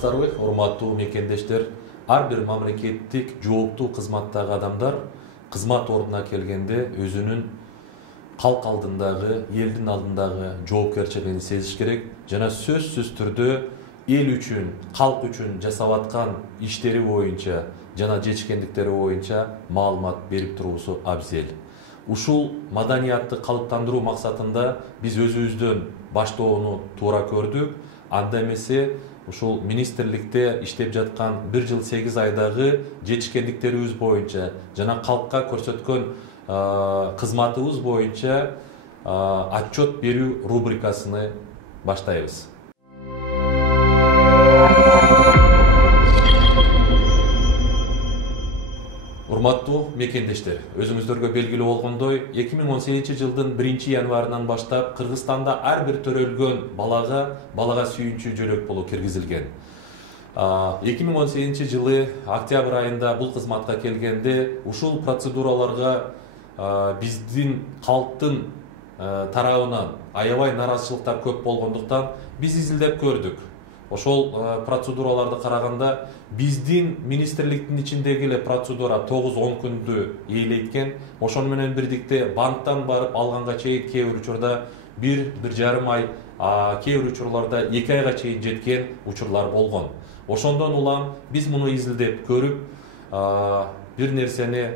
Саламатсыздарбы, урматтуу мекендештер. Ар бир мамлекеттик жооптуу кызматтагы адамдар кызмат ордуна келгенде өзүнүн калк алдындагы, элдин алдындагы жоопкерчилигин сезиш керек жана сөзсүз түрдө эл үчүн, калк үчүн жасап аткан иштери боюнча жана жетишкендиктери боюнча маалымат берип туруусу абзел. Ушул маданиятты калыптандыруу максатында биз өзүбүздөн баштоону туура көрдүк. Анда эмесе ушул министрликте иштеп жаткан 1 жыл 8 айдагы жетишкендиктерибиз боюнча жана калкка көрсөткөн кызматыбыз боюнча отчет берүү рубрикасыны баштайбыз. Урматтуу мекендештер, өзүңүздөргө белгилүү болгондой, 2018 жылдын 1 январынан баштап Кыргызстанда ар бир төрөлгөн балага сүйүнчү жөлөк болуу киргизилген. 2018 жылы октябрь айында бул кызматка келгенде ушул процедураларга биздин калктын тарабынан аябай наразычылыктар көп болгондуктан биз изилдеп көрдүк. Ошол процедураларды караганда биздин министрликтин ичиндеги эле процедура 9-10 күндү ээлейт. Ошону менен бирдикте банктан барып алганга чейин кээ бир учурда 1-1,5 ай, кээ бир учурларда 2 айга чейин жеткен учурлар болгон. Ошондон улам биз муну изилдеп көрүп бир нерсени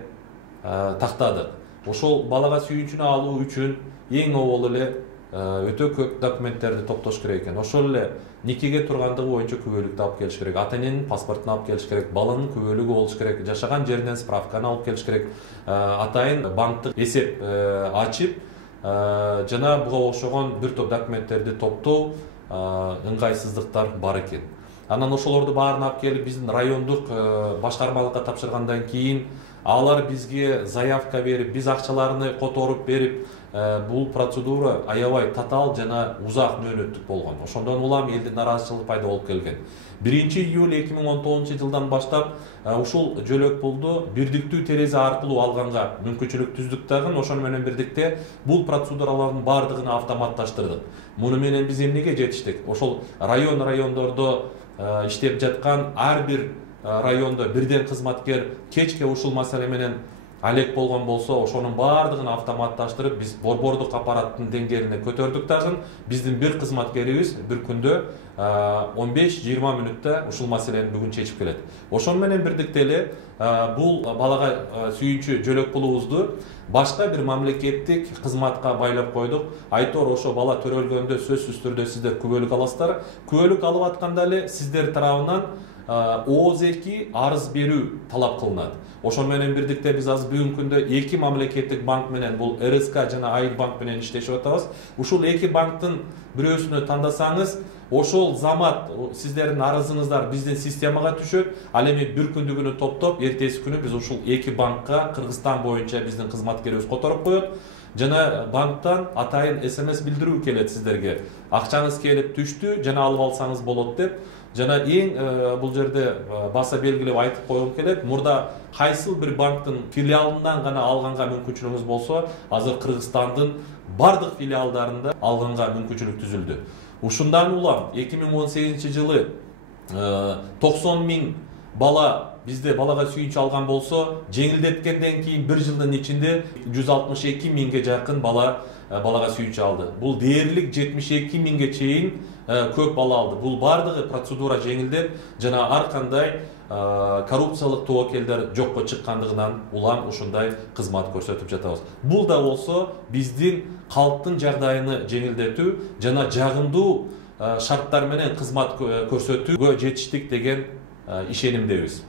тактадык. Ошол балага сүйүнчүнү алуу үчүн эң обол эле өтө көп документтерди топтош керек экен. Ошол эле никеге тургандыгы боюнча күбөлүктү алып келиш керек, ата эненин паспортун алып келиш керек, баланын күбөлүгү болуш керек, жашаган жеринен справканы алып келиш керек, атайын банктык эсеп ачып жана буга окшогон бир топ документтерди топтоо ыңгайсыздыктар бар экен. Анан ошолорду баарын алып келип биздин райондук башкармалыкка тапшыргандан кийин алар бизге заявка берип, биз акчаларны которуп берип, бул процедура аябай татаал жана узак мөөнөттүк болгон. Ошондон улам элдин наразычылыгы пайда болуп келген. 1 июль 2019 жылдан баштап ушул жөлөк пулду бирдиктүү терезе аркылуу алганга мүмкүнчүлүк түздүк дагы. Ошону менен бирдикте бул процедуралардын баардыгын автоматташтырдык. Муну менен биз эмнеге жетиштик? Ошол райондордо иштеп жаткан ар бир райондо бирден кызматкер кечке ушул маселе менен алек болгон болсо, ошонун баардыгын автоматташтырып, биз борбордук аппараттын деңгээлине көтөрдүк дагы. Биздин бир кызматкерибиз бир күндө 15-20 мүнөттө ушул маселени бүгүн чечип келет. Ошону менен бирдикте эле бул балага сүйүнчү жөлөк пулубузду башка бир мамлекеттик кызматка байлап койдук. Айтор ошо бала төрөлгөндө сөзсүз түрдө сиздер күбөлүк аласыздар. Күбөлүк алып атканда эле сиздер тарабынан ООЗ-ки арыз берүү талап кылынат. Ошону менен бирдикте биз азыр бүгүнкү күндө 2 мамлекеттик банк менен, бул РСК жана Айыл банк менен иштешип атабыз. Ушул 2 банктын бирөөсүнө тандасаңыз, ошол замат сиздердин арызыңыздар биздин системага түшөт. Ал эми бир күндүгүнү топтоп, эртеси күнү биз ушул 2 банкка Кыргызстан боюнча биздин кызматкерибиз которуп коет. Жана банктан атайын СМС билдирүү келет сиздерге. Акчаңыз келип түштү, жана алып алсаңыз болот деп. Жана эң бул жерде баса белгилеп айтып койгум келет. Мурда кайсыл бир банктын филиалынан гана алганга мүмкүнчүлүгүңүз болсо, азыр Кыргызстандын бардык филиалдарында алганга мүмкүнчүлүк түзүлдү. Ушундан улам 2018 жылы 90 000 бала бизде балага сүйүнчү алган болсо, жеңилдеткенден кийин 1 жылдын ичинде 162 000ге жакын балага сүйүнчү алды. Бул дээрлик 72 000ге чейин көп бала алды. Бул бардыгы процедура жеңилдеп жана ар кандай коррупциялык тобокелдер жокко чыккандыгынан улам ушундай кызмат көрсөтүп жатабыз. Бул да болсо биздин калктын жагдайыны жеңилдетүү жана жагымдуу шарттар менен кызмат көрсөтүүгө жетиштик деген ишенимдебиз.